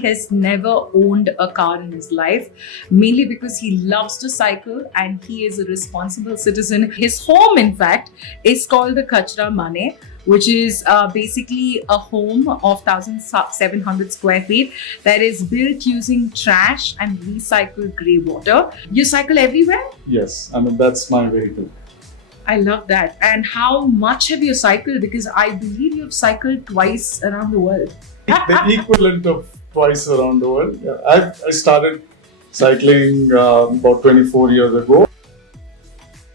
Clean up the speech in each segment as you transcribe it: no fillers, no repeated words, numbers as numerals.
has never owned a car in his life, mainly because he loves to cycle and he is a responsible citizen. His home, in fact, is called the Kachra Mane, which is basically a home of 1,700 square feet that is built using trash and recycled grey water. You cycle everywhere? Yes, I mean, that's my vehicle. I love that. And how much have you cycled? Because I believe you've cycled twice around the world. The equivalent of twice around the world. Yeah, I started cycling about 24 years ago.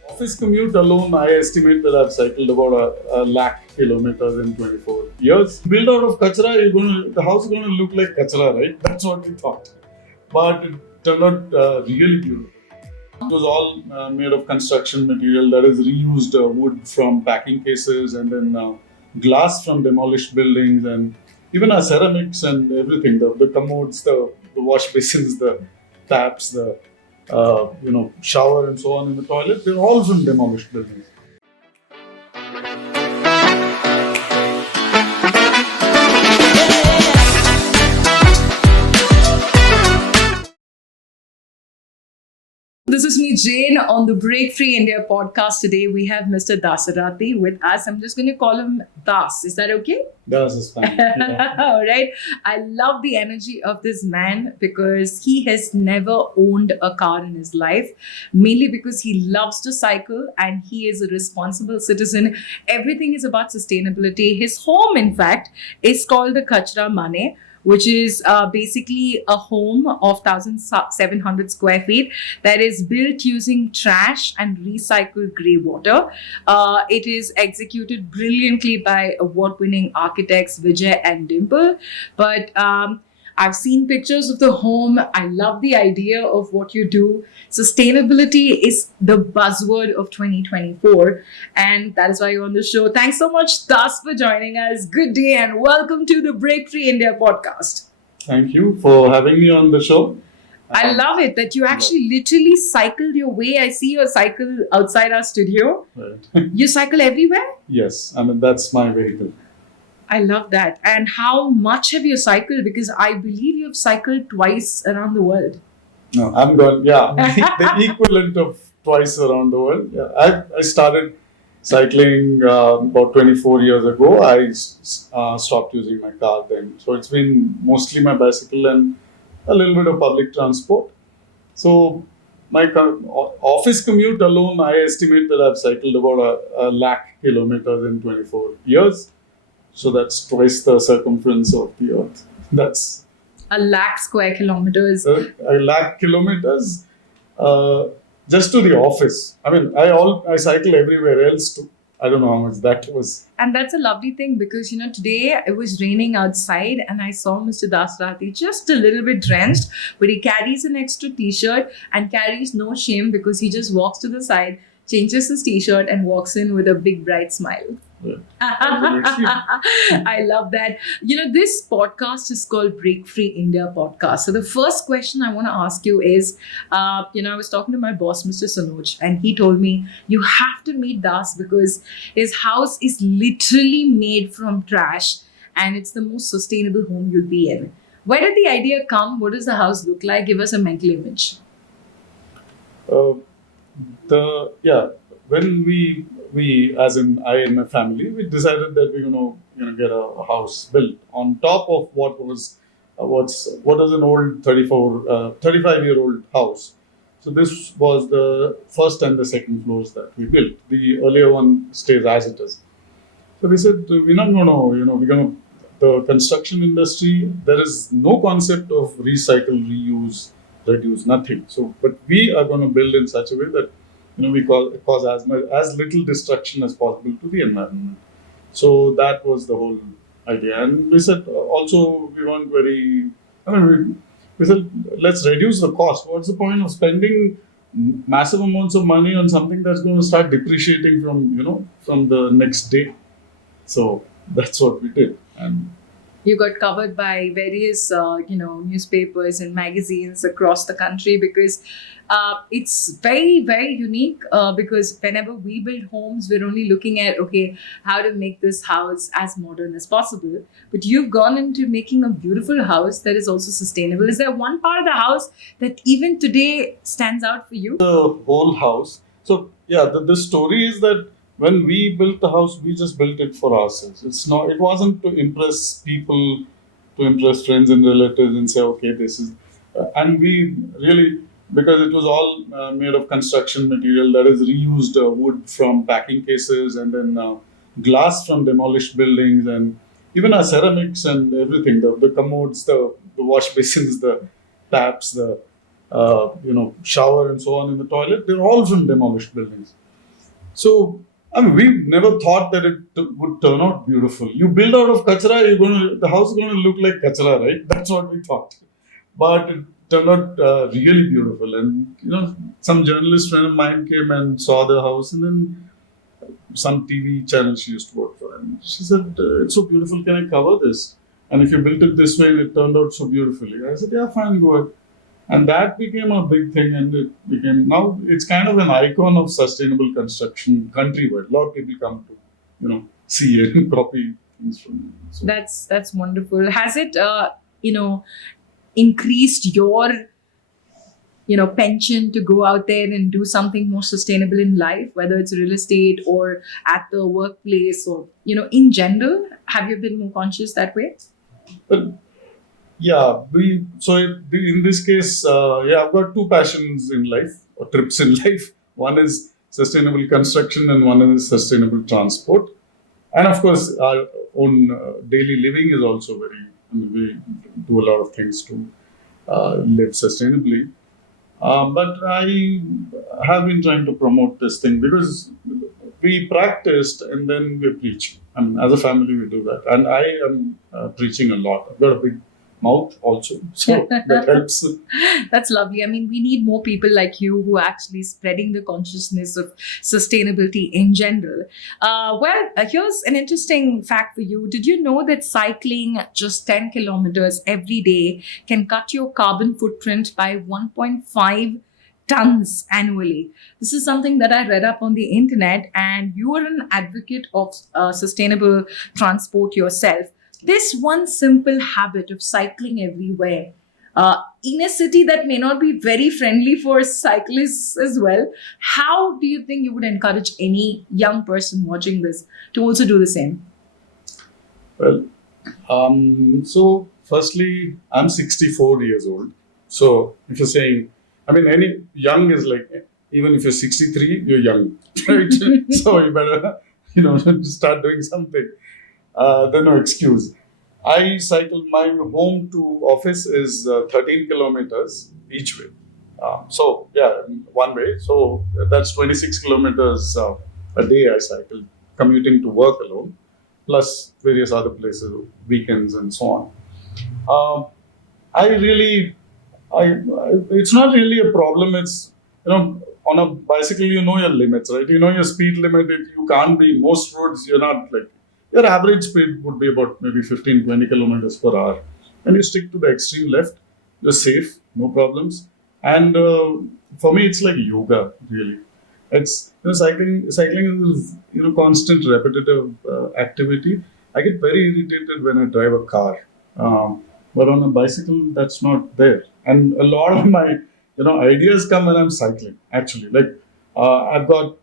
Office commute alone, I estimate that I've cycled about a lakh kilometers in 24 years. Built out of Kachra, the house is going to look like Kachra, right? That's what we thought. But it turned out really beautiful. It was all made of construction material that is reused wood from packing cases and then glass from demolished buildings and even our ceramics and everything, the commodes, the wash basins, the taps, the shower and so on in the toilet, they're all from demolished buildings. This is me, Jane, on the BreakFree India podcast. Today we have Mr. Dasarathi with us. I'm just going to call him Das. Is that okay? Das is fine. Yeah. All right. I love the energy of this man because he has never owned a car in his life, mainly because he loves to cycle and he is a responsible citizen. Everything is about sustainability. His home, in fact, is called the Kachra Mane, which is basically a home of 1,700 square feet that is built using trash and recycled grey water. It is executed brilliantly by award-winning architects Vijay and Dimple. But I've seen pictures of the home. I love the idea of what you do. Sustainability is the buzzword of 2024. And that is why you're on the show. Thanks so much, Das, for joining us. Good day and welcome to the BreakFree India podcast. Thank you for having me on the show. I love it that you actually literally cycled your way. I see your cycle outside our studio. Right. You cycle everywhere? Yes, I mean, that's my vehicle. I love that. And how much have you cycled? Because I believe you've cycled twice around the world. No, I'm going, the equivalent of twice around the world. Yeah, I started cycling about 24 years ago. I stopped using my car then. So it's been mostly my bicycle and a little bit of public transport. So my office commute alone, I estimate that I've cycled about a lakh kilometers in 24 years. So that's twice the circumference of the earth. That's a lakh square kilometers. A lakh kilometers just to the office. I mean, I cycle everywhere else too. I don't know how much that was. And that's a lovely thing because, today it was raining outside and I saw Mr. Dasarathi just a little bit drenched, but he carries an extra t-shirt and carries no shame because he just walks to the side, changes his t-shirt and walks in with a big bright smile. Yeah. I love that. This podcast is called BreakFree India Podcast. So the first question I want to ask you is, I was talking to my boss, Mr. Sanoj, and he told me, you have to meet Das because his house is literally made from trash and it's the most sustainable home you'll be in. Where did the idea come? What does the house look like? Give us a mental image. When we as in I and my family, we decided that we're gonna get a house built on top of what was an old 35-year-old house. So this was the first and the second floors that we built. The earlier one stays as it is. So we said we're not the construction industry, there is no concept of recycle, reuse, reduce, nothing. So but we are going to build in such a way that we cause as little destruction as possible to the environment. So that was the whole idea. And we said also we weren't we said let's reduce the cost. What's the point of spending massive amounts of money on something that's going to start depreciating from the next day? So that's what we did. And You got covered by various, newspapers and magazines across the country because it's very, very unique. Because whenever we build homes, we're only looking at, okay, how to make this house as modern as possible. But you've gone into making a beautiful house that is also sustainable. Is there one part of the house that even today stands out for you? The whole house. So yeah, the story is that when we built the house, we just built it for ourselves. It wasn't to impress people, to impress friends and relatives and say, okay, this is, and we really, because it was all made of construction material that is reused wood from packing cases and then glass from demolished buildings and even our ceramics and everything, the commodes, the wash basins, the taps, the shower and so on in the toilet, they're all from demolished buildings. So, I mean, we never thought that it would turn out beautiful. You build out of kachra, the house is going to look like kachra, right? That's what we thought. But it turned out really beautiful. And, some journalist friend of mine came and saw the house, and then some TV channel she used to work for. And she said, it's so beautiful, can I cover this? And if you built it this way and it turned out so beautifully. I said, yeah, fine, go ahead. And that became a big thing, and now it's kind of an icon of sustainable construction countrywide. A lot of people come to, see it and copy things from it. So, That's wonderful. Has it, increased your, penchant to go out there and do something more sustainable in life, whether it's real estate or at the workplace or, in general? Have you been more conscious that way? but yeah, in this case, I've got two passions in life, or trips in life. One is sustainable construction, and one is sustainable transport. And of course, our own daily living is also we do a lot of things to live sustainably. But I have been trying to promote this thing because we practiced and then we preach. I mean, as a family, we do that. And I am preaching a lot. I've got a big mouth also, so that helps. That's lovely. I mean, we need more people like you who are actually spreading the consciousness of sustainability in general. Here's an interesting fact for you. Did you know that cycling just 10 kilometers every day can cut your carbon footprint by 1.5 tons annually? This is something that I read up on the internet, and you are an advocate of sustainable transport yourself. This one simple habit of cycling everywhere in a city that may not be very friendly for cyclists as well, how do you think you would encourage any young person watching this to also do the same? Well, so firstly, I'm 64 years old. So if you're saying, I mean, any young is like, even if you're 63, you're young, right? So you better, start doing something. There's no excuse. I cycle, my home to office is 13 kilometers each way. One way. So that's 26 kilometers a day I cycle, commuting to work alone, plus various other places, weekends and so on. It's not really a problem. It's, on a bicycle, you know your limits, right? You know your speed limit. You can't be, most roads, you're not like, your average speed would be about maybe 15, 20 kilometers per hour. And you stick to the extreme left, you're safe, no problems. And for me, it's like yoga, really. It's, cycling is, constant repetitive activity. I get very irritated when I drive a car. But on a bicycle, that's not there. And a lot of my, ideas come when I'm cycling, actually. Like, I've got,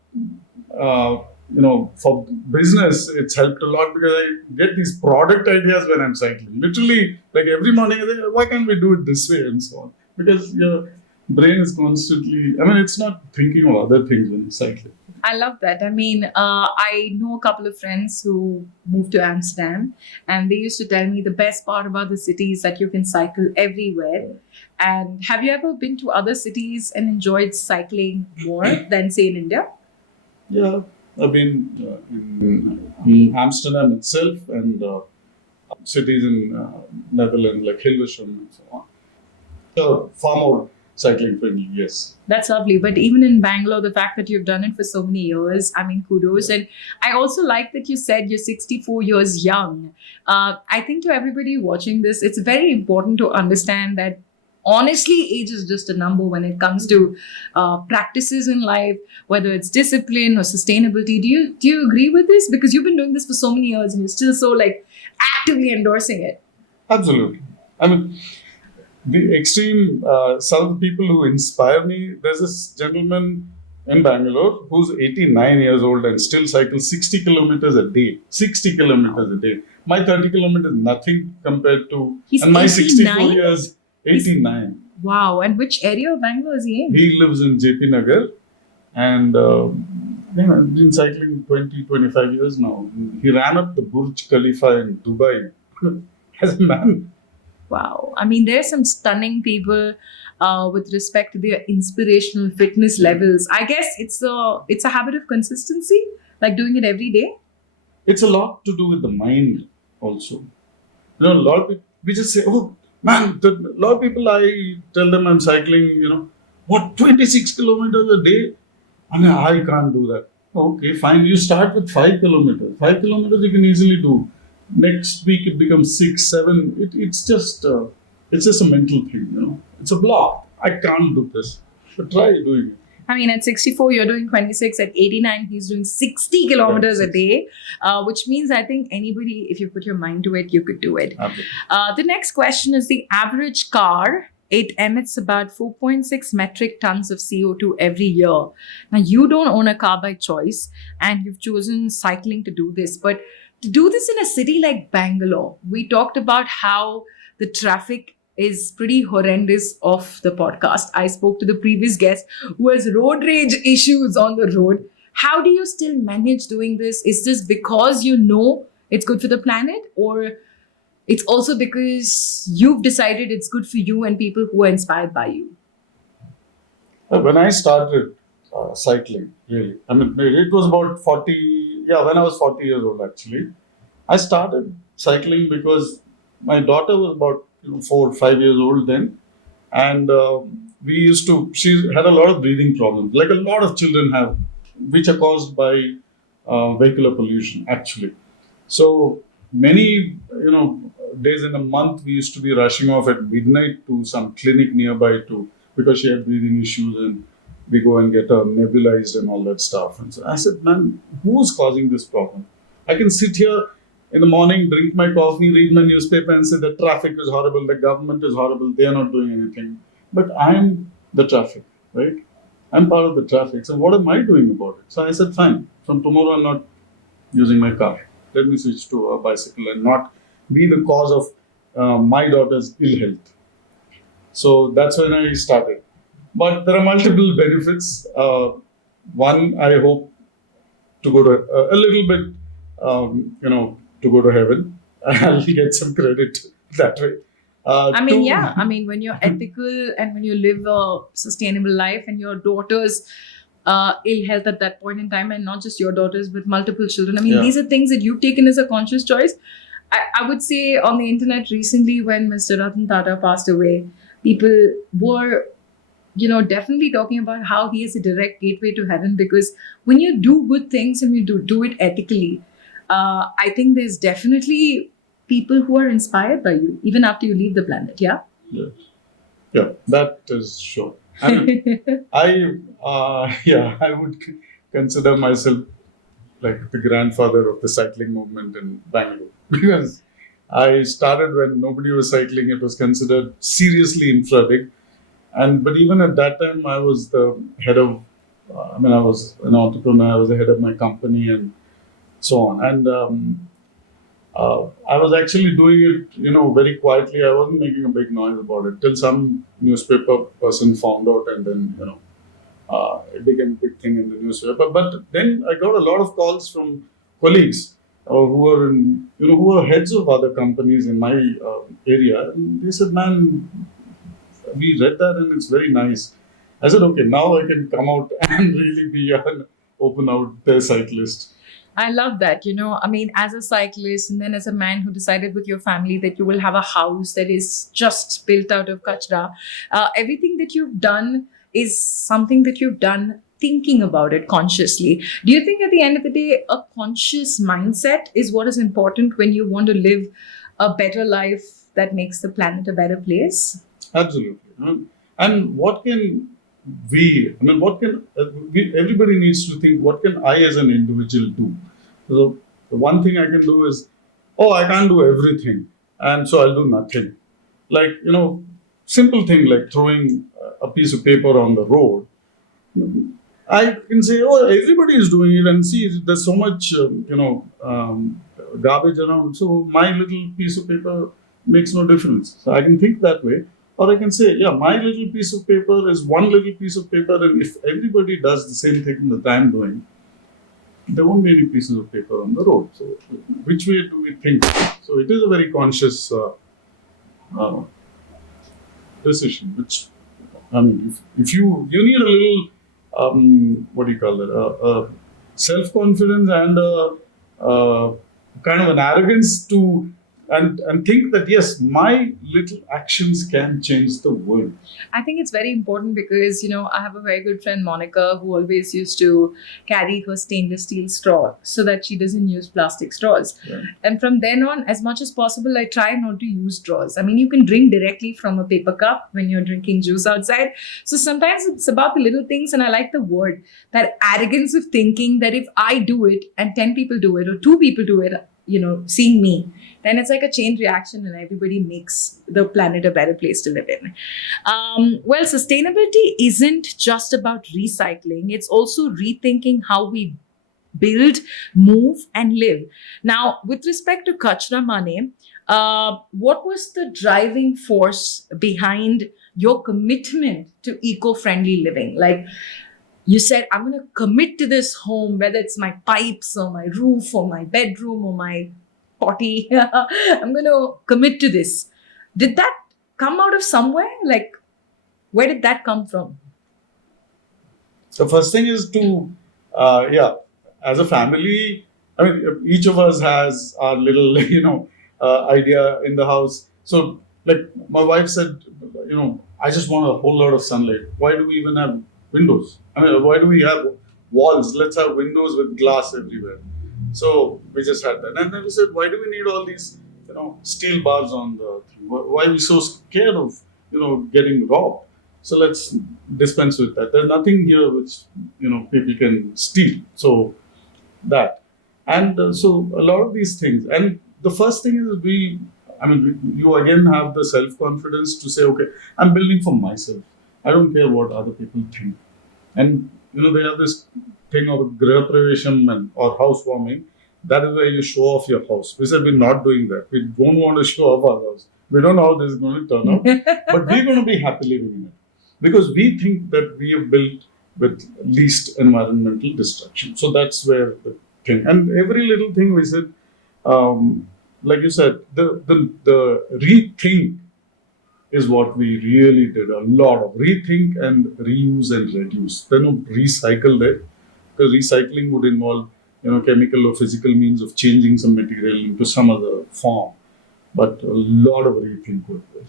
for business, it's helped a lot because I get these product ideas when I'm cycling. Literally, like every morning, I think, why can't we do it this way and so on? Because your brain is constantly, it's not thinking of other things when you're cycling. I love that. I mean, I know a couple of friends who moved to Amsterdam, and they used to tell me the best part about the city is that you can cycle everywhere. And have you ever been to other cities and enjoyed cycling more than, say, in India? Yeah, I've been in Amsterdam itself and cities in Netherlands like Hilversum and so on. So far more cycling friendly. Yes. That's lovely. But even in Bangalore, the fact that you've done it for so many years, I mean, kudos. And I also like that you said you're 64 years young. I think to everybody watching this, it's very important to understand that honestly, age is just a number when it comes to practices in life, whether it's discipline or sustainability. Do you agree with this? Because you've been doing this for so many years and you're still so like actively endorsing it. Absolutely. I mean, the extreme, some of the people who inspire me, there's this gentleman in Bangalore who's 89 years old and still cycles 60 kilometers a day. 60 kilometers a day. My 30 kilometers, nothing compared to, He's and my 64 89? years, 89. Wow. And which area of Bangalore is he in? He lives in JP Nagar and I've been cycling 20, 25 years now. He ran up the Burj Khalifa in Dubai as a man. Wow. I mean, there's some stunning people with respect to their inspirational fitness levels. I guess it's a habit of consistency, like doing it every day. It's a lot to do with the mind also. You know, a lot of people, we just say, oh man, a lot of people, I tell them I'm cycling, 26 kilometers a day? I mean, I can't do that. Okay, fine. You start with 5 kilometers. 5 kilometers you can easily do. Next week it becomes 6, 7. It's just a mental thing, It's a block. I can't do this. But try doing it. I mean, at 64, you're doing 26. At 89, he's doing 60 kilometers a day, which means I think anybody, if you put your mind to it, you could do it. The next question is the average car. It emits about 4.6 metric tons of CO2 every year. Now, you don't own a car by choice, and you've chosen cycling to do this. But to do this in a city like Bangalore, we talked about how the traffic is pretty horrendous off the podcast. I spoke to the previous guest who has road rage issues on the road. How do you still manage doing this? Is this because you know it's good for the planet, or it's also because you've decided it's good for you and people who are inspired by you? When I started cycling, really, I mean, it was about 40, when I was 40 years old actually. I started cycling because my daughter was about 4 or 5 years old then, and she had a lot of breathing problems, like a lot of children have, which are caused by vehicular pollution actually. So many, days in a month we used to be rushing off at midnight to some clinic nearby because she had breathing issues, and we go and get her nebulized and all that stuff. And so I said, man, who's causing this problem? I can sit here in the morning, drink my coffee, read my newspaper and say the traffic is horrible, the government is horrible, they are not doing anything. But I'm the traffic, right? I'm part of the traffic. So what am I doing about it? So I said, fine, from tomorrow I'm not using my car. Let me switch to a bicycle and not be the cause of my daughter's ill health. So that's when I started. But there are multiple benefits. One, I hope to go to a little bit, to go to heaven. I'll get some credit that way. When you're ethical and when you live a sustainable life and your daughter's ill health at that point in time, and not just your daughters, but multiple children. These are things that you've taken as a conscious choice. I would say on the internet recently, when Mr. Ratan Tata passed away, people were, definitely talking about how he is a direct gateway to heaven, because when you do good things and you do it ethically, I think there's definitely people who are inspired by you, even after you leave the planet, yeah? Yeah, that is sure. I would consider myself like the grandfather of the cycling movement in Bangalore, because I started when nobody was cycling. It was considered seriously infra big, but even at that time, I was the head of. I was an entrepreneur. I was the head of my company and so on. And I was actually doing it, very quietly. I wasn't making a big noise about it till some newspaper person found out, and then it became a big thing in the newspaper. But then I got a lot of calls from colleagues who were heads of other companies in my area, and they said, "Man, we read that and it's very nice." I said, "Okay, now I can come out and really be an open out there cyclist." I love that. I mean, as a cyclist and then as a man who decided with your family that you will have a house that is just built out of kachra, everything that you've done is something that you've done thinking about it consciously. Do you think at the end of the day, a conscious mindset is what is important when you want to live a better life that makes the planet a better place? Absolutely. And what can what can everybody needs to think, what can I as an individual do? So the one thing I can do is, oh, I can't do everything, and so I'll do nothing. Like, simple thing like throwing a piece of paper on the road. I can say, oh, everybody is doing it, and see, there's so much, garbage around. So my little piece of paper makes no difference. So I can think that way, or I can say, yeah, my little piece of paper is one little piece of paper, and if everybody does the same thing that I'm doing, there won't be any pieces of paper on the road. So, which way do we think? So it is a very conscious uh, decision. Which, if you need a little, what do you call it, self confidence and kind of an arrogance to and think that yes, my little actions can change the world. I think it's very important because, I have a very good friend, Monica, who always used to carry her stainless steel straw so that she doesn't use plastic straws. Yeah. And from then on, as much as possible, I try not to use straws. I mean, you can drink directly from a paper cup when you're drinking juice outside. So sometimes it's about the little things. And I like the word, that arrogance of thinking that if I do it and 10 people do it or 2 people do it, seeing me, then it's like a chain reaction and everybody makes the planet a better place to live in. Well, sustainability isn't just about recycling. It's also rethinking how we build, move, and live. Now, with respect to Kachra Mane, what was the driving force behind your commitment to eco-friendly living? Like, you said, I'm going to commit to this home, whether it's my pipes or my roof or my bedroom or my potty. I'm going to commit to this. Did that come out of somewhere? Like, where did that come from? The first thing is to, as a family, each of us has our little, idea in the house. So, like my wife said, I just want a whole lot of sunlight. Why do we even have windows? Why do we have walls? Let's have windows with glass everywhere. So we just had that. And then we said, why do we need all these, steel bars on the thing? Why are we so scared of, getting robbed? So let's dispense with that. There's nothing here which, people can steal. So that. And so a lot of these things. And the first thing is you again have the self-confidence to say, okay, I'm building for myself. I don't care what other people think. And, they have this thing of Griha Pravesham or housewarming. That is where you show off your house. We said we're not doing that. We don't want to show off our house. We don't know how this is going to turn out. But we're going to be happy living in it. Because we think that we have built with least environmental destruction. So that's where the thing. And every little thing we said, like you said, the rethink is what we really did. A lot of rethink and reuse and reduce. Then recycle there, because recycling would involve chemical or physical means of changing some material into some other form. But a lot of rethink was there.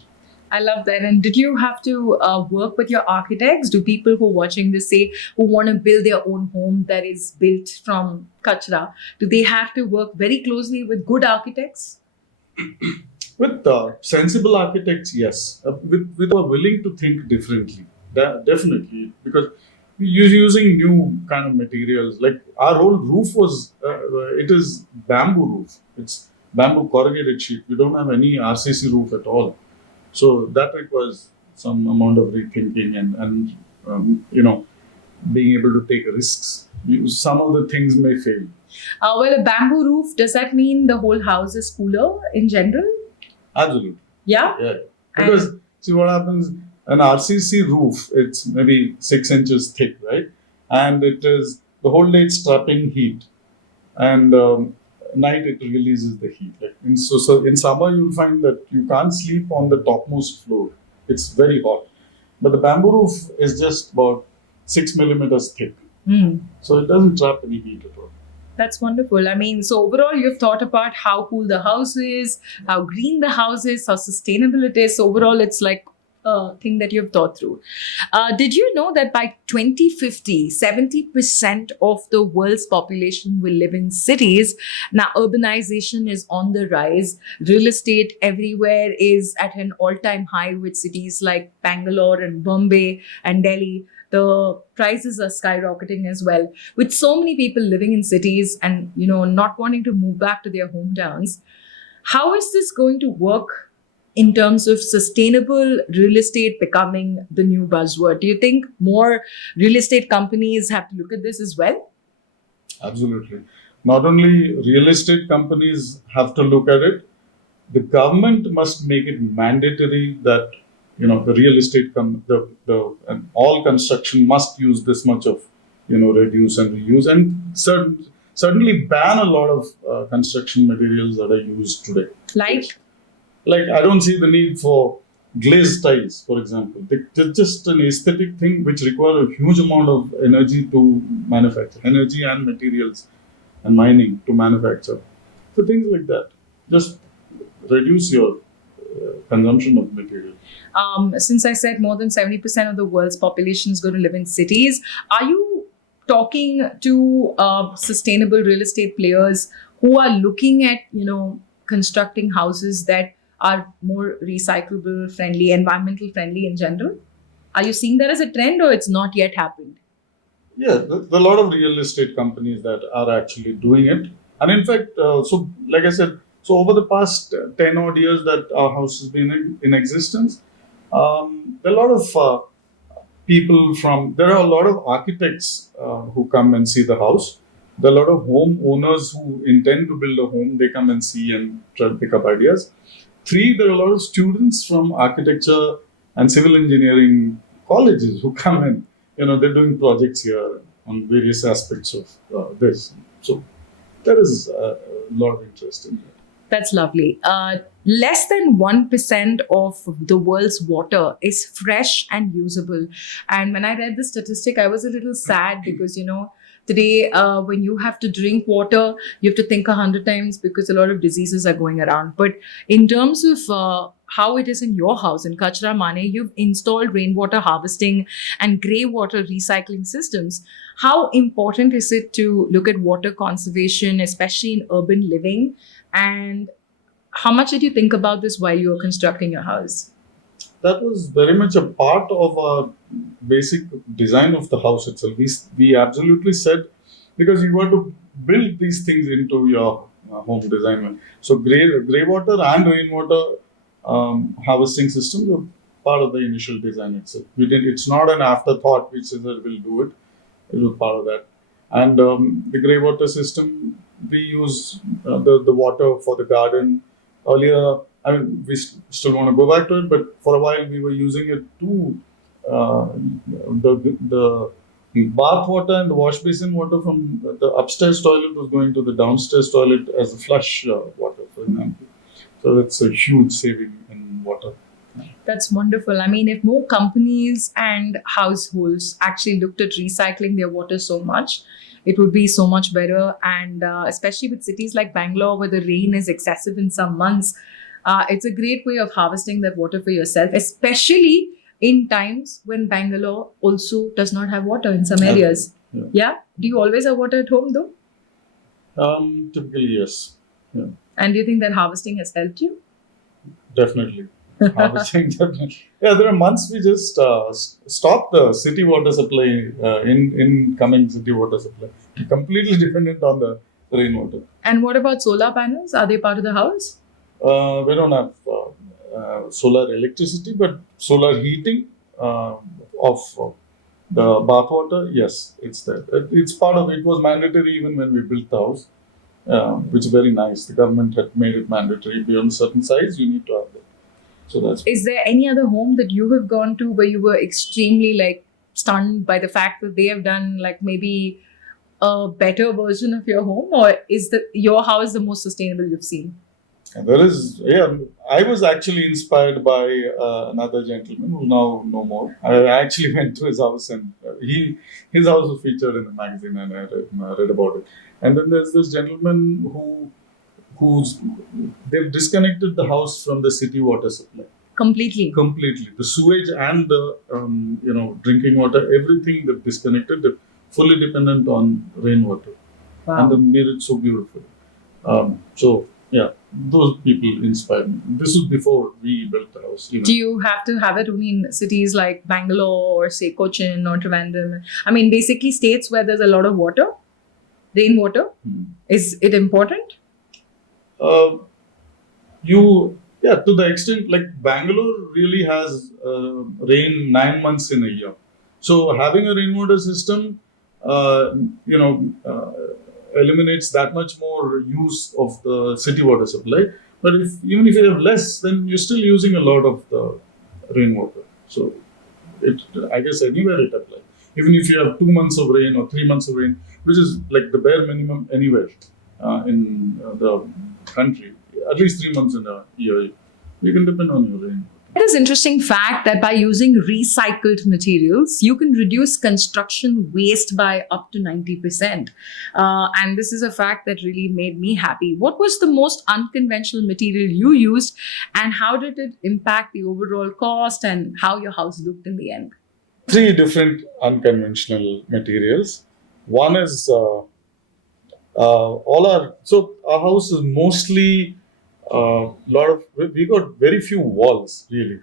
I love that. And did you have to work with your architects? Do people who are watching this say who want to build their own home that is built from kachra, do they have to work very closely with good architects? With sensible architects, yes. With who are willing to think differently, definitely, because we're using new kind of materials. Like our whole roof was, it is bamboo roof. It's bamboo corrugated sheet. We don't have any RCC roof at all. So that requires some amount of rethinking and being able to take risks. Some of the things may fail. Well, a bamboo roof, does that mean the whole house is cooler in general? Absolutely. Yeah? Yeah. Because see what happens, an RCC roof, it's maybe 6 inches thick, right? And it is the whole day it's trapping heat. And night it releases the heat. So in summer you'll find that you can't sleep on the topmost floor. It's very hot. But the bamboo roof is just about 6 millimeters thick. So it doesn't trap any heat at all. That's wonderful. I mean, so overall, you've thought about how cool the house is, how green the house is, how sustainable it is. So overall, it's like a thing that you've thought through. Did you know that by 2050, 70% of the world's population will live in cities? Now, urbanization is on the rise. Real estate everywhere is at an all-time high with cities like Bangalore and Bombay and Delhi. The prices are skyrocketing as well. With so many people living in cities and not wanting to move back to their hometowns, how is this going to work in terms of sustainable real estate becoming the new buzzword? Do you think more real estate companies have to look at this as well? Absolutely. Not only real estate companies have to look at it, the government must make it mandatory that the real estate and all construction must use this much of reduce and reuse, and certainly ban a lot of construction materials that are used today. Like, I don't see the need for glazed tiles, for example. They're just an aesthetic thing which require a huge amount of energy to manufacture, energy and materials and mining to manufacture. So things like that. Just reduce your consumption of material. Since I said more than 70% of the world's population is going to live in cities, are you talking to sustainable real estate players who are looking at, constructing houses that are more recyclable friendly, environmental friendly in general? Are you seeing that as a trend, or it's not yet happened? Yeah, there are a lot of real estate companies that are actually doing it. And in fact, so like I said, so over the past 10 odd years that our house has been in existence, there are a lot of there are a lot of architects who come and see the house. There are a lot of home owners who intend to build a home. They come and see and try to pick up ideas. Three, there are a lot of students from architecture and civil engineering colleges who come in. They're doing projects here on various aspects of this. So there is a lot of interest in that. That's lovely. Less than 1% of the world's water is fresh and usable. And when I read the statistic, I was a little sad because, today when you have to drink water, you have to think 100 times because a lot of diseases are going around. But in terms of how it is in your house in Kachra Mane, you've installed rainwater harvesting and grey water recycling systems. How important is it to look at water conservation, especially in urban living? And how much did you think about this while you were constructing your house? That was very much a part of our basic design of the house itself. We absolutely said, because you want to build these things into your home design. So grey water and rainwater harvesting systems are part of the initial design itself. It's not an afterthought which says that we'll do it. It was part of that. And the grey water system, we use the water for the garden. Earlier, we still want to go back to it, but for a while we were using it to the bath water and the wash basin water from the upstairs toilet was going to the downstairs toilet as a flush water, for example. So that's a huge saving in water. That's wonderful. I mean, if more companies and households actually looked at recycling their water so much, it would be so much better. And especially with cities like Bangalore, where the rain is excessive in some months, it's a great way of harvesting that water for yourself, especially in times when Bangalore also does not have water in some areas. Yeah? Do you always have water at home though? Typically, yes. Yeah. And do you think that harvesting has helped you? Definitely. Harvesting, definitely. Yeah, there are months we just stop the city water supply, incoming city water supply. We're completely dependent on the rainwater. And what about solar panels? Are they part of the house? We don't have solar electricity, but solar heating of the bath water, yes, it's there. It's part of it. Was mandatory even when we built the house, which is very nice. The government had made it mandatory. Beyond a certain size, you need to have that. So that's. Is there any other home that you have gone to where you were extremely stunned by the fact that they have done maybe a better version of your home, or is your house the most sustainable you've seen? And there is, yeah, I was actually inspired by another gentleman who now no more. I actually went to his house and his house was featured in the magazine and I read about it. And then there's this gentleman who's they've disconnected the house from the city water supply completely. The sewage and the drinking water, everything they've disconnected. They're fully dependent on rainwater, and they made it so beautiful. So yeah, those people inspired me. This was before we built the house. Do you have to have it only in cities like Bangalore or say Cochin or Trivandrum? I mean, basically states where there's a lot of water, rainwater. Is it important? To the extent like Bangalore really has rain 9 months in a year. So having a rainwater system, eliminates that much more use of the city water supply. But even if you have less, then you're still using a lot of the rainwater. So I guess anywhere it applies. Even if you have 2 months of rain or 3 months of rain, which is like the bare minimum anywhere in the country, at least 3 months in a year, you can depend on your rain. It is interesting fact that by using recycled materials, you can reduce construction waste by up to 90%. And this is a fact that really made me happy. What was the most unconventional material you used and how did it impact the overall cost and how your house looked in the end? 3 different unconventional materials. One is our house is mostly we got very few walls really.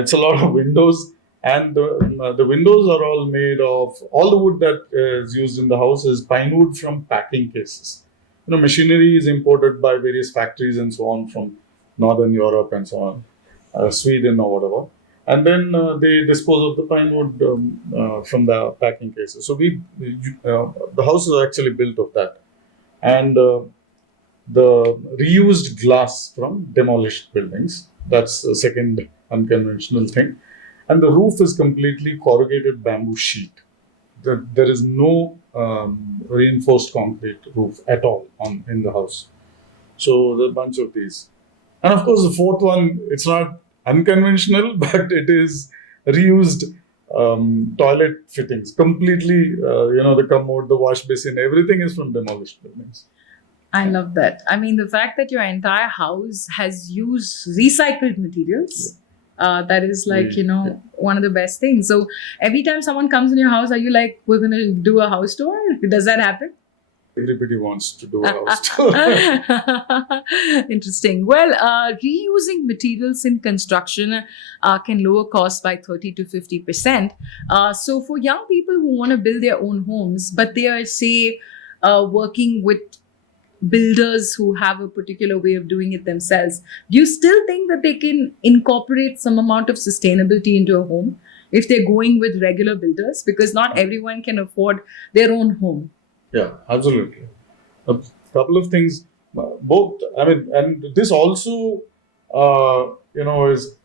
It's a lot of windows, and the windows are all made of all the wood that is used in the house is pine wood from packing cases. Machinery is imported by various factories and so on from Northern Europe and so on, Sweden or whatever. And then they dispose of the pine wood from the packing cases. So the house is actually built of that. And the reused glass from demolished buildings. That's the second unconventional thing. And the roof is completely corrugated bamboo sheet. There is no reinforced concrete roof at all in the house. So there are a bunch of these. And of course, the fourth one, it's not unconventional, but it is reused toilet fittings. Completely, the commode, the wash basin, everything is from demolished buildings. I love that. I mean, the fact that your entire house has used recycled materials, that is like, one of the best things. So every time someone comes in your house, are you like, we're going to do a house tour? Does that happen? Everybody wants to do a house tour. Interesting. Well, reusing materials in construction can lower costs by 30 to 50%. So for young people who want to build their own homes, but they are, say, working with builders who have a particular way of doing it themselves, do you still think that they can incorporate some amount of sustainability into a home if they're going with regular builders? Because not everyone can afford their own home. Yeah, absolutely. A couple of things, both, and this also, is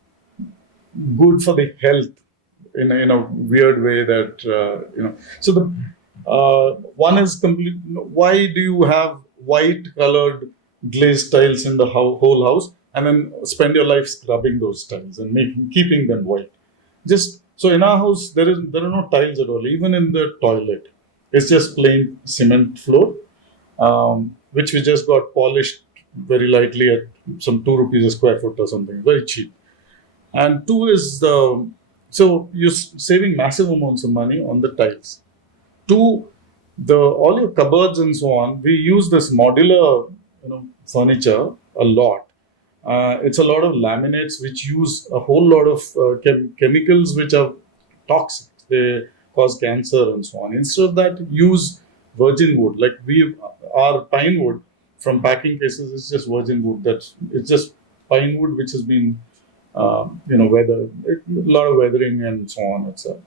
good for the health in a weird way that, So the one is complete, why do you have white colored glazed tiles in the whole house and then spend your life scrubbing those tiles and keeping them white? Just so in our house there are no tiles at all, even in the toilet. It's just plain cement floor, which we just got polished very lightly at some 2 rupees a square foot or something, very cheap. And 2 is so you're saving massive amounts of money on the tiles. 2, all your cupboards and so on, we use this modular furniture a lot. It's a lot of laminates which use a whole lot of chemicals which are toxic. They cause cancer and so on. Instead of that, use virgin wood. Like our pine wood from packing cases is just virgin wood. It's just pine wood which has been weathered, a lot of weathering and so on, etc.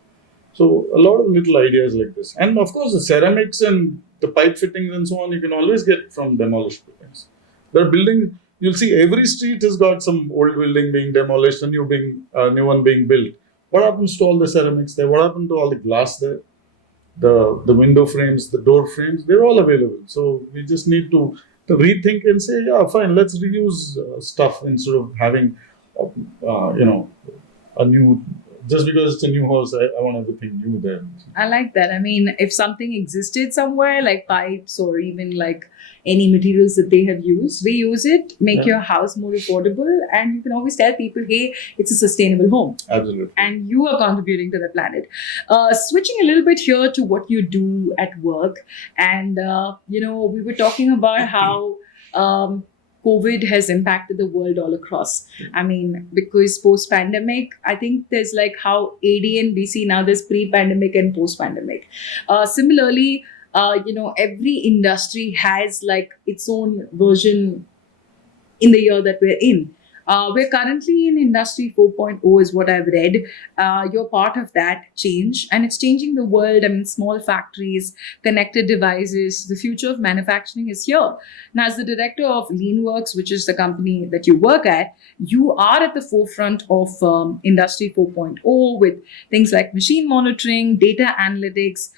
So a lot of little ideas like this. And of course, the ceramics and the pipe fittings and so on, you can always get from demolished buildings. There are buildings, you'll see every street has got some old building being demolished and new one being built. What happens to all the ceramics there? What happened to all the glass there? The window frames, the door frames, they're all available. So we just need to to rethink and say, yeah, fine, let's reuse stuff instead of having, a new, just because it's a new house, I want everything new there. I like that. I mean, if something existed somewhere, like pipes or even like any materials that they have used, reuse it, make your house more affordable, and you can always tell people, hey, it's a sustainable home. Absolutely. And you are contributing to the planet. Switching a little bit here to what you do at work. And, we were talking about how COVID has impacted the world all across. I mean, because post-pandemic, I think there's like how AD and BC, now there's pre-pandemic and post-pandemic. Similarly, every industry has like its own version in the year that we're in. We're currently in Industry 4.0 is what I've read. You're part of that change, and it's changing the world. I mean, small factories, connected devices, the future of manufacturing is here. Now, as the director of Leanworks, which is the company that you work at, you are at the forefront of Industry 4.0 with things like machine monitoring, data analytics.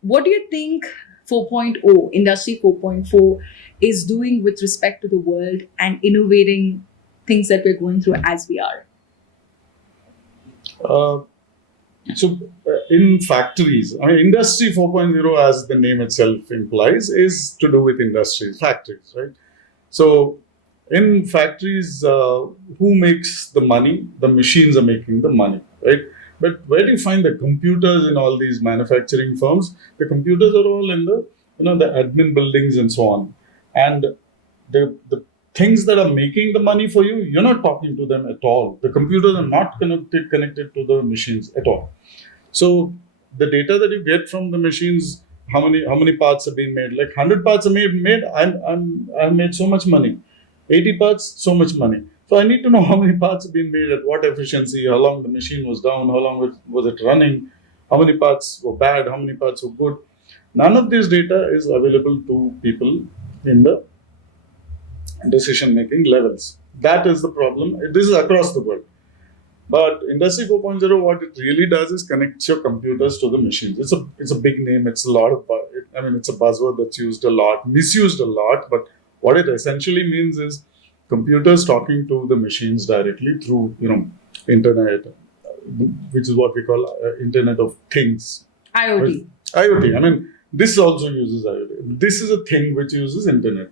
What do you think 4.0, Industry 4.4 is doing with respect to the world and innovating things that we're going through as we are? In factories, I mean, Industry 4.0, as the name itself implies, is to do with industries, factories, right? So in factories, who makes the money? The machines are making the money, right? But where do you find the computers in all these manufacturing firms? The computers are all in the admin buildings and so on. And the things that are making the money for you, you're not talking to them at all. The computers are not connected to the machines at all. So the data that you get from the machines, how many parts have been made? Like 100 parts are made. I've made so much money. 80 parts, so much money. So I need to know how many parts have been made, at what efficiency, how long the machine was down, how long was it running, how many parts were bad, how many parts were good. None of this data is available to people in the decision-making levels. That is the problem. This is across the world. But Industry 4.0, what it really does is connects your computers to the machines. It's a big name. It's a lot of, it's a buzzword that's used a lot, misused a lot. But what it essentially means is computers talking to the machines directly through, internet, which is what we call Internet of Things. IoT. IoT. I mean, this also uses IoT. This is a thing which uses internet.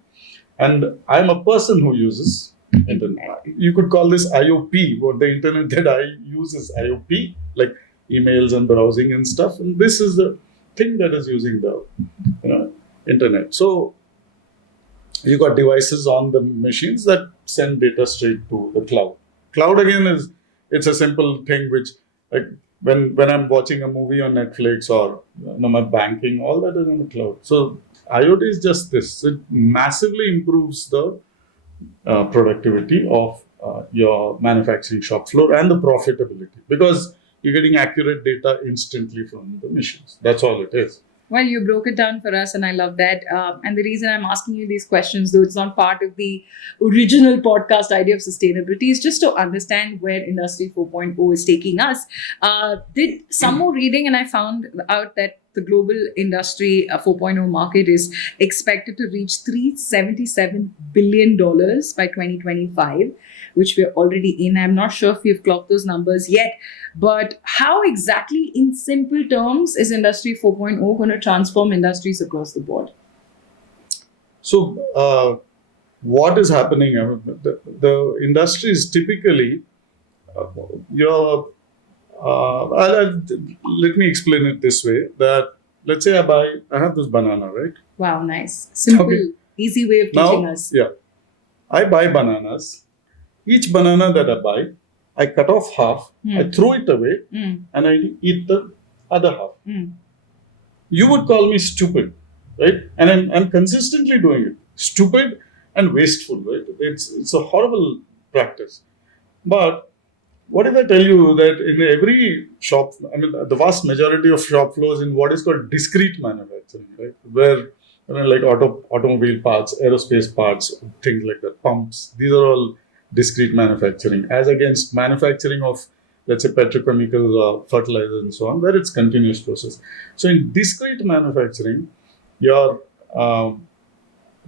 And I'm a person who uses internet. You could call this IOP, what the internet that I use is IOP, like emails and browsing and stuff. And this is the thing that is using the internet. So you got devices on the machines that send data straight to the cloud. Cloud again it's a simple thing which, like, when I'm watching a movie on Netflix or my banking, all that is on the cloud. So IoT is just this. It massively improves the productivity of your manufacturing shop floor and the profitability, because you're getting accurate data instantly from the machines. That's all it is. Well, you broke it down for us, and I love that. And the reason I'm asking you these questions, though it's not part of the original podcast idea of sustainability, is just to understand where Industry 4.0 is taking us. Did some more reading, and I found out that the global Industry 4.0 market is expected to reach $377 billion by 2025, which we're already in. I'm not sure if we've clocked those numbers yet. But how exactly, in simple terms, is Industry 4.0 going to transform industries across the board? So, what is happening? The industry is typically let me explain it this way. That let's say I have this banana, right? Wow, nice, simple, easy way of teaching us. Yeah, I buy bananas. Each banana that I buy, I cut off half, I throw it away, and I eat the other half. You would call me stupid, right? And I'm consistently doing it. Stupid and wasteful, right? It's a horrible practice. But what if I tell you that in every shop, the vast majority of shop floors in what is called discrete manufacturing, right? Where, like automobile parts, aerospace parts, things like that, pumps, these are all discrete manufacturing, as against manufacturing of, let's say, petrochemical fertilizer and so on, where it's continuous process. So in discrete manufacturing, your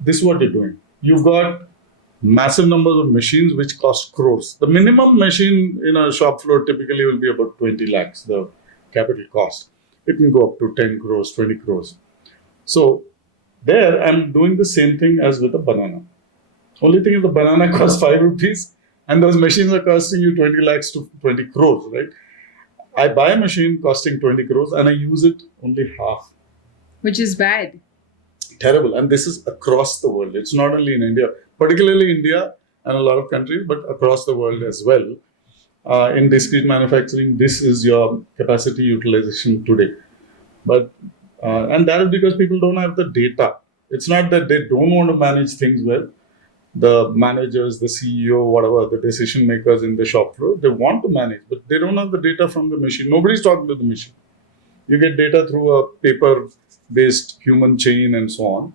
this is what you're doing. You've got massive numbers of machines which cost crores. The minimum machine in a shop floor typically will be about 20 lakhs, the capital cost. It can go up to 10 crores, 20 crores. So there I'm doing the same thing as with a banana. Only thing is the banana costs 5 rupees and those machines are costing you 20 lakhs to 20 crores, right? I buy a machine costing 20 crores and I use it only half. Which is bad. Terrible. And this is across the world. It's not only in India, particularly India and a lot of countries, but across the world as well. In discrete manufacturing, this is your capacity utilization today. But and that is because people don't have the data. It's not that they don't want to manage things well. The managers, the CEO, whatever, the decision makers in the shop floor, they want to manage, but they don't have the data from the machine. Nobody's talking to the machine. You get data through a paper-based human chain and so on.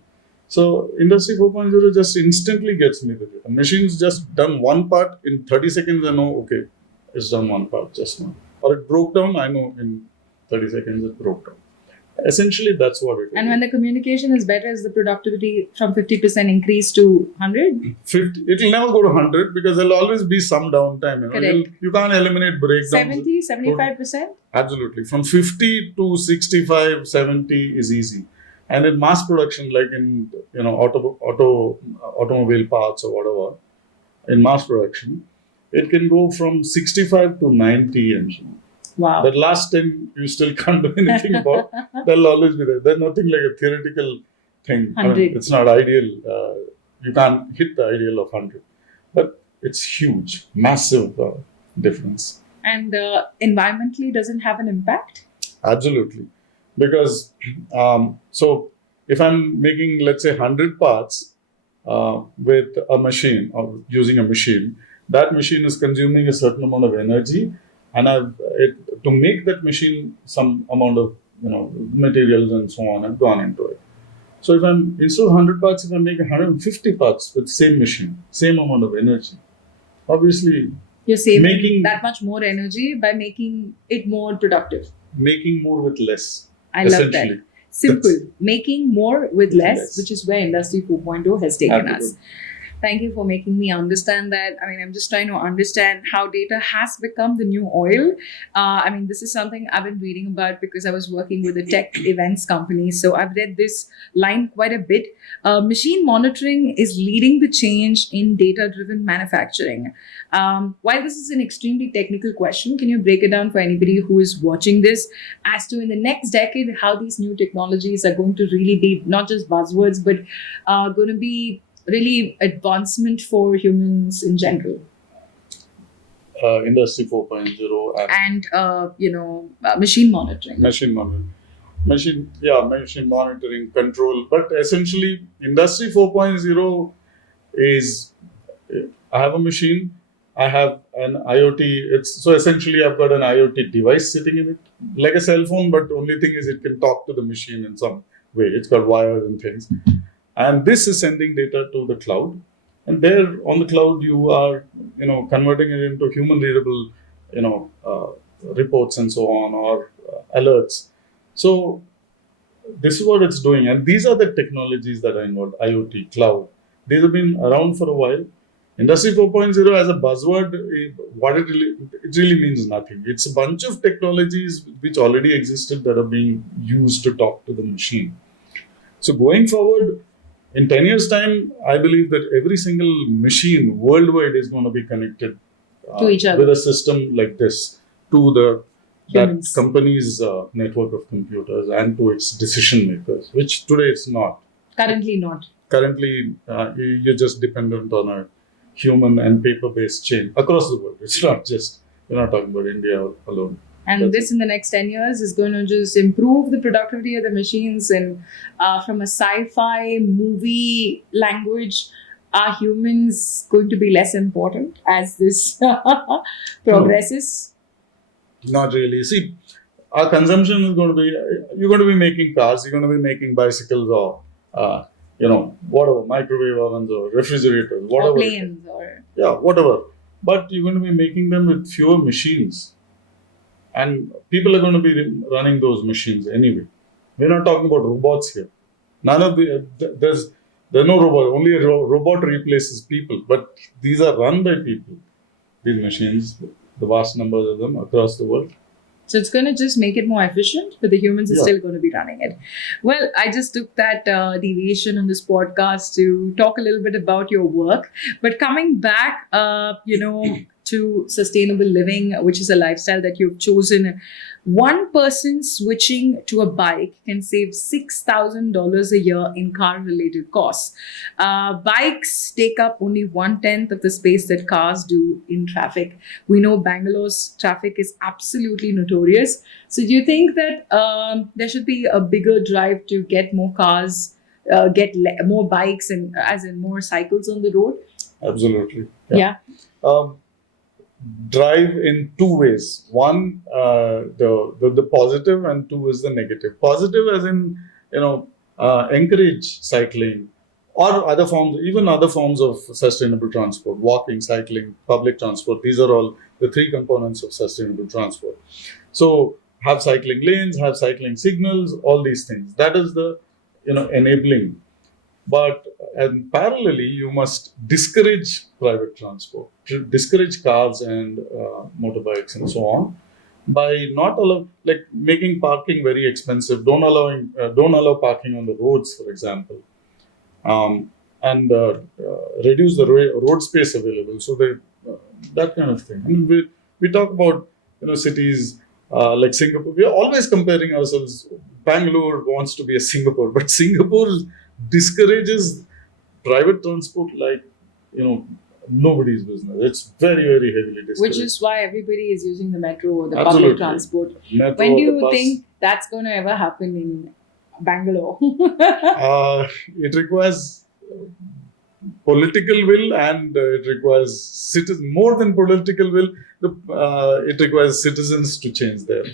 So Industry 4.0 just instantly gets me the data. Machine's just done one part in 30 seconds. I know, okay, it's done one part just now. Or it broke down, I know in 30 seconds it broke down. Essentially, that's what it is. And when the communication is better, is the productivity from 50% increase to 100? 50, it will never go to 100 because there'll always be some downtime. You know? Correct. You can't eliminate breakdowns. 70, 75%? Absolutely. From 50 to 65, 70 is easy. And in mass production, like in automobile parts or whatever, in mass production, it can go from 65 to 90 and so on. Wow. That last 10 you still can't do anything about. That'll always be there. There's nothing like a theoretical thing. 100. It's not ideal. You can't hit the ideal of 100. But it's huge, massive difference. And environmentally, does it have an impact? Absolutely. Because, so if I'm making, let's say, 100 parts with a machine or using a machine, that machine is consuming a certain amount of energy. And to make that machine, some amount of materials and so on have gone into it. So if I'm instead of 100 parts, if I make 150 parts with same machine, same amount of energy, obviously you're saving that much more energy by making it more productive. Making more with less. I love that. Simple. Making more with less, which is where Industry 4.0 has taken us. Thank you for making me understand that. I mean, I'm just trying to understand how data has become the new oil. I mean, this is something I've been reading about because I was working with a tech events company. So I've read this line quite a bit. Machine monitoring is leading the change in data-driven manufacturing. While this is an extremely technical question, can you break it down for anybody who is watching this as to in the next decade, how these new technologies are going to really be not just buzzwords, but going to be really advancement for humans in general? Industry 4.0 and machine monitoring. Machine monitoring. Machine monitoring, control. But essentially, Industry 4.0 is, I have a machine, I have an IoT. So essentially, I've got an IoT device sitting in it, like a cell phone, but the only thing is it can talk to the machine in some way. It's got wires and things. And this is sending data to the cloud. And there on the cloud, you are, converting it into human readable, reports and so on, or alerts. So this is what it's doing. And these are the technologies that are involved, IoT, cloud. These have been around for a while. Industry 4.0 as a buzzword, it really means nothing. It's a bunch of technologies which already existed that are being used to talk to the machine. So going forward, in 10 years' time, I believe that every single machine worldwide is going to be connected to each other with a system like this to that company's network of computers and to its decision makers, which today it's not. Currently not. Currently, you're just dependent on a human and paper-based chain across the world. It's not just, we're not talking about India alone. And this in the next 10 years is going to just improve the productivity of the machines. And from a sci-fi movie language, are humans going to be less important as this progresses? No, not really. See, our consumption is going to be, you're going to be making cars, you're going to be making bicycles or, whatever, microwave ovens or refrigerators, whatever. Or planes or... Yeah, whatever. But you're going to be making them with fewer machines. And people are going to be running those machines anyway. We're not talking about robots here. There's There are no robots. Only a robot replaces people. But these are run by people. These machines, the vast numbers of them across the world. So it's going to just make it more efficient, but the humans are Yeah. still going to be running it. Well, I just took that deviation on this podcast to talk a little bit about your work. But coming back, to sustainable living, which is a lifestyle that you've chosen, one person switching to a bike can save $6,000 a year in car-related costs. Bikes take up only 1/10 of the space that cars do in traffic. We know Bangalore's traffic is absolutely notorious. So do you think that there should be a bigger drive to get more cars, more bikes, and as in more cycles on the road? Absolutely. Yeah. Drive in two ways. One, the positive, and two is the negative. Positive as in, encourage cycling or other forms, even other forms of sustainable transport, walking, cycling, public transport. These are all the three components of sustainable transport. So have cycling lanes, have cycling signals, all these things. That is the, enabling. But and parallelly, you must discourage private transport, discourage cars and motorbikes and so on, by not making parking very expensive. Don't allow parking on the roads, for example, and reduce the road space available. So that kind of thing. I mean, we talk about cities like Singapore. We are always comparing ourselves. Bangalore wants to be a Singapore, but Singapore discourages private transport like nobody's business. It's very, very heavily discouraged. Which is why everybody is using the metro or the Absolutely. public transport. Metro, When do the you bus. think that's going to ever happen in Bangalore? It requires political will, and it requires more than political will. It requires citizens to change their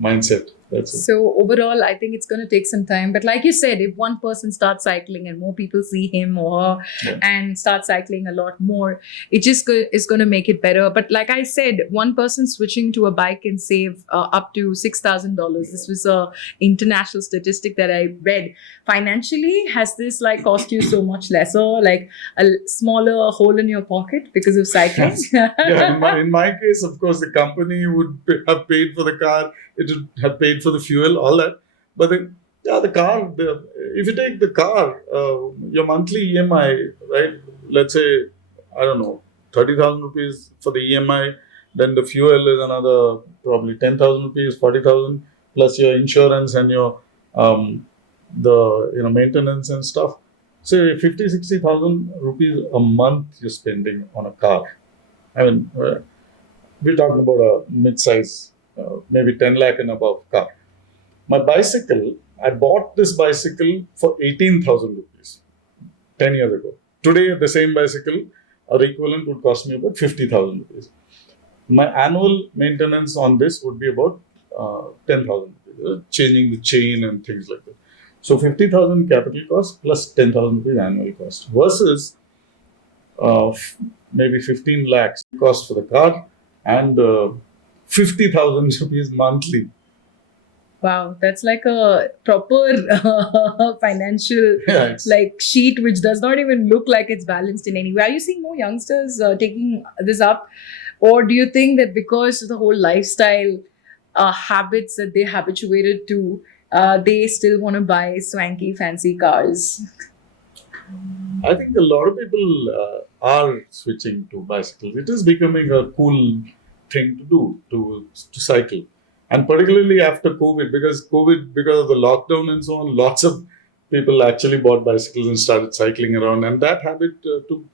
mindset. That's it. So overall, I think it's going to take some time. But like you said, if one person starts cycling and more people see him or her Yeah. and start cycling a lot more, it just is going to make it better. But like I said, one person switching to a bike can save up to $6,000. This was a international statistic that I read. Financially, has this cost you so much lesser, like a smaller hole in your pocket because of cycling? Yeah, in my case, of course, the company would have paid for the car. It would have paid for the fuel, all that. But the car, if you take the car, your monthly EMI, right? Let's say, I don't know, 30,000 rupees for the EMI. Then the fuel is another probably 10,000 rupees, 40,000, plus your insurance and your maintenance and stuff. So 50, 60,000 rupees a month you're spending on a car. I mean, we're talking about a mid-size, maybe 10 lakh and above car. My bicycle, I bought this bicycle for 18,000 rupees 10 years ago. Today, the same bicycle or equivalent would cost me about 50,000 rupees. My annual maintenance on this would be about 10,000 rupees, changing the chain and things like that. So 50,000 capital cost plus 10,000 rupees annual cost versus maybe 15 lakhs cost for the car and 50,000 rupees monthly. Wow, that's like a proper financial sheet which does not even look like it's balanced in any way. Are you seeing more youngsters taking this up? Or do you think that because of the whole lifestyle habits that they're habituated to, they still want to buy swanky, fancy cars? I think a lot of people are switching to bicycles. It is becoming a cool thing to do, to cycle. And particularly after COVID, because of the lockdown and so on, lots of people actually bought bicycles and started cycling around. And that habit, to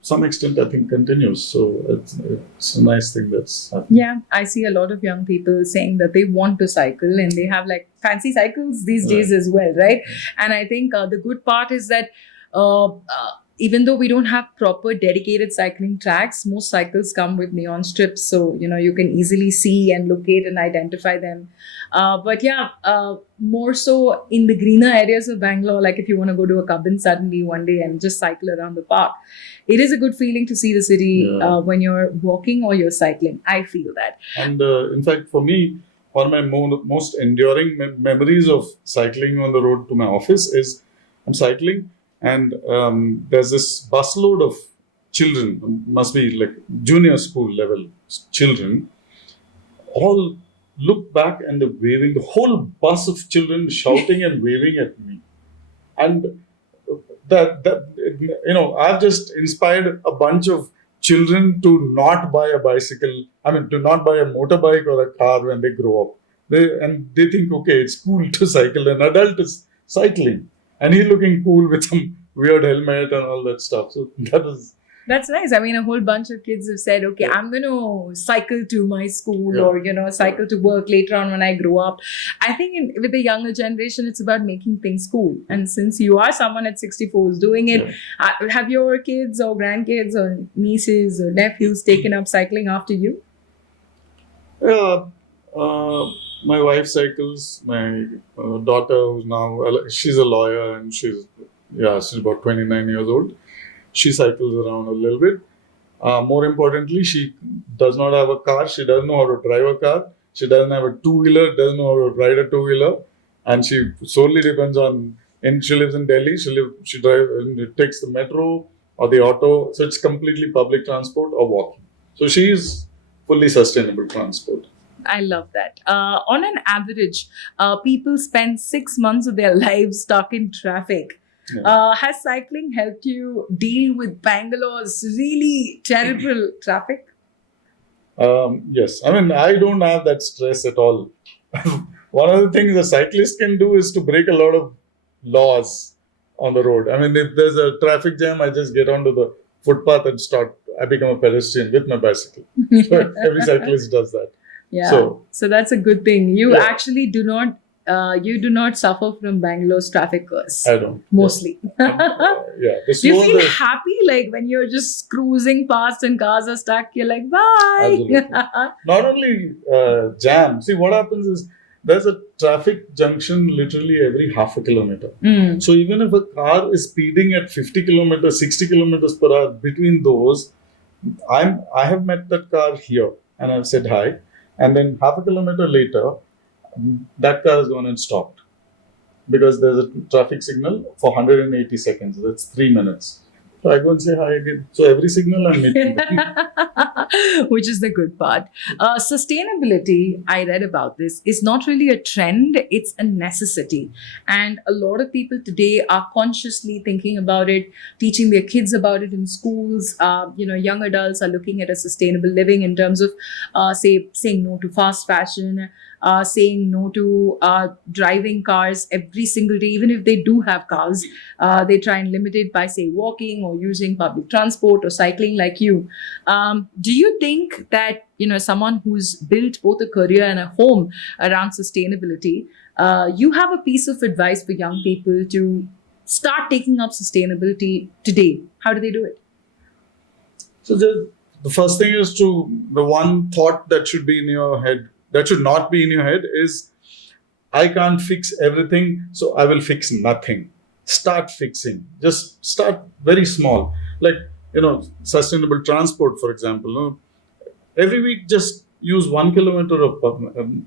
some extent, I think continues. So it's a nice thing that's happening. Yeah, I see a lot of young people saying that they want to cycle and they have fancy cycles these days as well, right? And I think the good part is that even though we don't have proper dedicated cycling tracks, most cycles come with neon strips, so you can easily see and locate and identify them. But yeah, more so in the greener areas of Bangalore, like if you want to go to a Cubbon suddenly one day and just cycle around the park, it is a good feeling to see the city when you're walking or you're cycling. I feel that. And in fact, for me, one of my most enduring memories of cycling on the road to my office is I'm cycling and there's this busload of children, must be like junior school level children, all look back and they're waving, the whole bus of children shouting and waving at me. And I've just inspired a bunch of children to not buy a bicycle, to not buy a motorbike or a car when they grow up. They think, okay, it's cool to cycle. An adult is cycling and he's looking cool with some weird helmet and all that stuff. So That's nice. I mean, a whole bunch of kids have said, okay, I'm going to cycle to my school or, cycle to work later on when I grow up. I think with the younger generation, it's about making things cool. And since you are someone at 64 who's doing it, have your kids or grandkids or nieces or nephews taken up cycling after you? Yeah. My wife cycles. My daughter, who's now, she's a lawyer and she's about 29 years old. She cycles around a little bit. More importantly, she does not have a car. She doesn't know how to drive a car. She doesn't have a two-wheeler, doesn't know how to ride a two-wheeler. And she solely depends on, and she lives in Delhi. She takes the metro or the auto. So it's completely public transport or walking. So she is fully sustainable transport. I love that. On an average, people spend 6 months of their lives stuck in traffic. Yeah. Has cycling helped you deal with Bangalore's really terrible traffic? Yes. I don't have that stress at all. One of the things a cyclist can do is to break a lot of laws on the road. If there's a traffic jam, I just get onto the footpath and I become a pedestrian with my bicycle. So every cyclist does that. Yeah. So that's a good thing. You actually do not suffer from Bangalore's traffic curse. I don't. Mostly. Do you feel happy when you're just cruising past and cars are stuck? You're like, bye. Absolutely. Not only jam. See, what happens is there's a traffic junction literally every half a kilometer. So even if a car is speeding at 50 kilometers, 60 kilometers per hour, between those, I have met that car here and I've said hi. And then half a kilometer later, that car has gone and stopped because there's a traffic signal for 180 seconds. That's 3 minutes. So I go and say hi again. So every signal I'm meeting the people. Which is the good part. Sustainability, I read about this, is not really a trend, it's a necessity. And a lot of people today are consciously thinking about it, teaching their kids about it in schools. Young adults are looking at a sustainable living in terms of, saying no to fast fashion, saying no to driving cars every single day. Even if they do have cars, they try and limit it by, say, walking or using public transport or cycling like you. Do you think that, someone who's built both a career and a home around sustainability, you have a piece of advice for young people to start taking up sustainability today? How do they do it? So the first thing is the one thought that should be in your head, that should not be in your head, is I can't fix everything, so I will fix nothing. Start fixing. Just start very small. Sustainable transport, for example. Every week, just use 1 kilometer of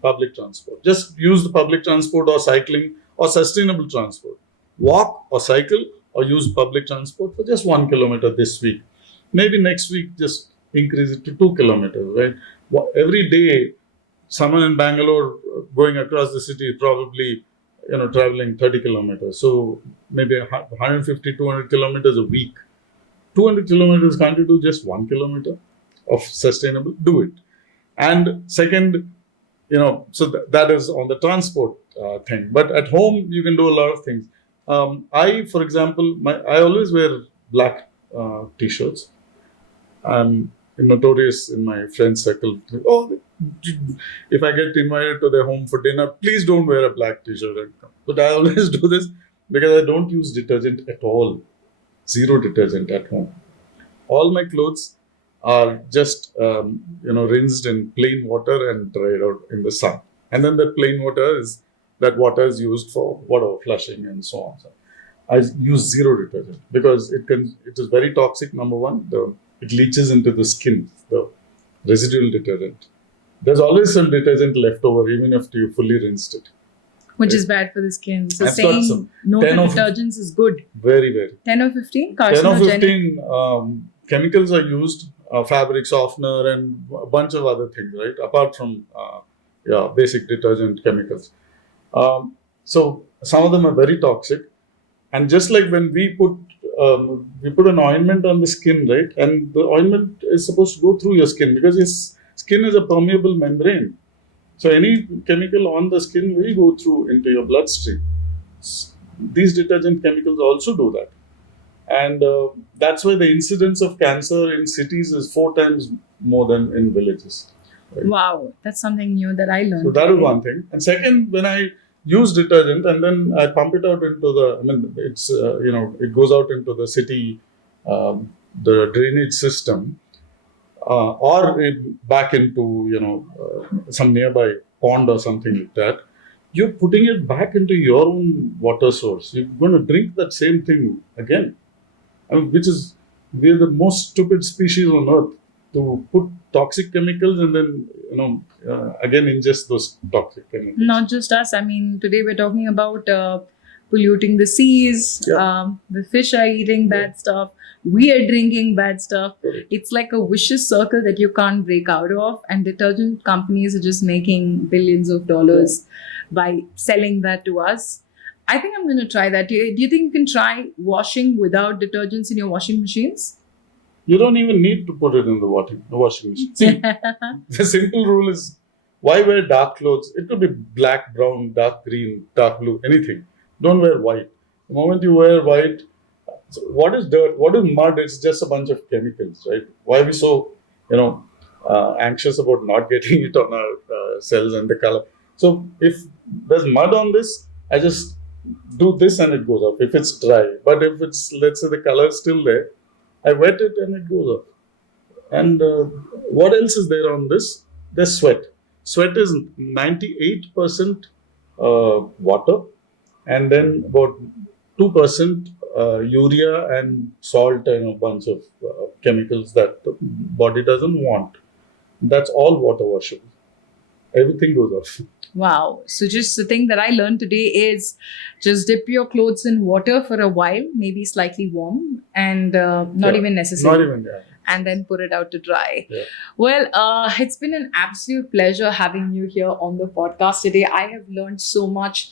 public transport. Just use the public transport or cycling or sustainable transport. Walk or cycle or use public transport for just 1 kilometer this week. Maybe next week, just increase it to 2 kilometers, right? Every day, someone in Bangalore going across the city is probably, traveling 30 kilometers. So maybe 150, 200 kilometers a week. 200 kilometers, can't you do just 1 kilometer of sustainable? Do it. And second, so that is on the transport thing. But at home, you can do a lot of things. For example, I always wear black t-shirts. I'm notorious in my friend circle. Oh, if I get invited to their home for dinner, please don't wear a black t-shirt. But I always do this because I don't use detergent at all. Zero detergent at home. All my clothes are just rinsed in plain water and dried out in the sun. And then that plain water is used for water flushing and so on. So I use zero detergent because it is very toxic. Number one, it leaches into the skin, the residual detergent. There's always some detergent left over, even if you fully rinsed it. Which is bad for the skin. So I've got saying some no to 10 of- detergents is good. Very, very. 10 or 15? 10 or Carcinogenic. 15 chemicals are used, fabric softener and a bunch of other things, right? Apart from basic detergent chemicals. So some of them are very toxic. And just like when we put an ointment on the skin, right? And the ointment is supposed to go through your skin because your skin is a permeable membrane. So any chemical on the skin will go through into your bloodstream. These detergent chemicals also do that. And that's why the incidence of cancer in cities is 4 times more than in villages. Right? Wow, that's something new that I learned. So that is today. one thing. And second, when I use detergent and then I pump it out into it's, it goes out into the city, the drainage system, or back into, some nearby pond or something like that. You're putting it back into your own water source. You're going to drink that same thing again. We're the most stupid species on earth to put toxic chemicals and then, again ingest those toxic chemicals. Not just us. I mean, today we're talking about polluting the seas. Yeah. The fish are eating bad stuff. We are drinking bad stuff. Correct. It's like a vicious circle that you can't break out of. And detergent companies are just making billions of dollars by selling that to us. I think I'm going to try that. Do you think you can try washing without detergents in your washing machines? You don't even need to put it in the washing machine. See, the simple rule is, why wear dark clothes? It could be black, brown, dark green, dark blue, anything. Don't wear white. The moment you wear white, so what is dirt? What is mud? It's just a bunch of chemicals, right? Why are we so, anxious about not getting it on our cells and the color? So if there's mud on this, I just do this and it goes off if it's dry. But if it's, let's say the color is still there, I wet it and it goes off. And what else is there on this? There's sweat. Sweat is 98% water, and then about 2% urea and salt and a bunch of chemicals that the body doesn't want. That's all water washable. Everything goes off. Wow. So just the thing that I learned today is just dip your clothes in water for a while, maybe slightly warm, and not even necessary. Not even, yeah. And then put it out to dry. Yeah. Well, it's been an absolute pleasure having you here on the podcast today. I have learned so much.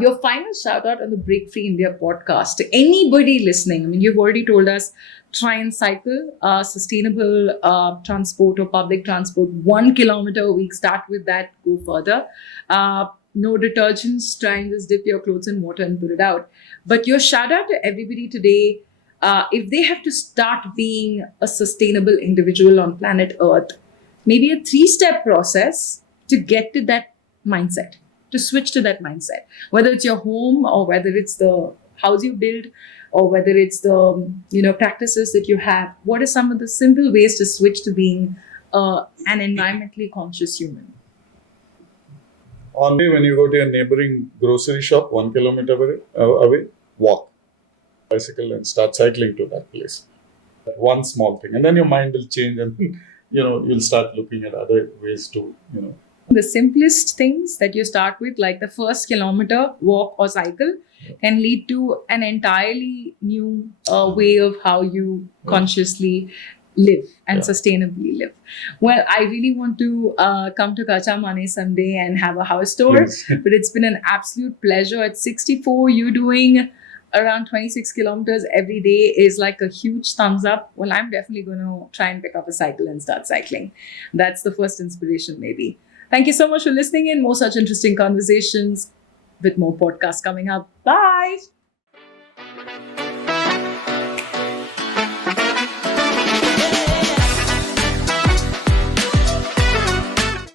Your final shout out on the BreakFree India podcast to anybody listening. I mean, you've already told us, try and cycle sustainable transport or public transport 1 kilometer a week. Start with that, go further. No detergents, try and just dip your clothes in water and put it out. But your shout out to everybody today, if they have to start being a sustainable individual on planet Earth, maybe a 3-step process to get to that mindset, to switch to that mindset, whether it's your home or whether it's the house you build or whether it's the practices that you have. What are some of the simple ways to switch to being an environmentally conscious human? On the way, when you go to your neighboring grocery shop 1 kilometer away, walk bicycle and start cycling to that place. One small thing, and then your mind will change, and you'll start looking at other ways to The simplest things that you start with, like the first kilometer walk or cycle, can lead to an entirely new way of how you consciously live and sustainably live. Well, I really want to come to Kachra Mane someday and have a house tour, Yes. but it's been an absolute pleasure. At 64, you doing around 26 kilometers every day is like a huge thumbs up. Well, I'm definitely going to try and pick up a cycle and start cycling. That's the first inspiration, maybe. Thank you so much for listening in. More such interesting conversations with more podcasts coming up. Bye.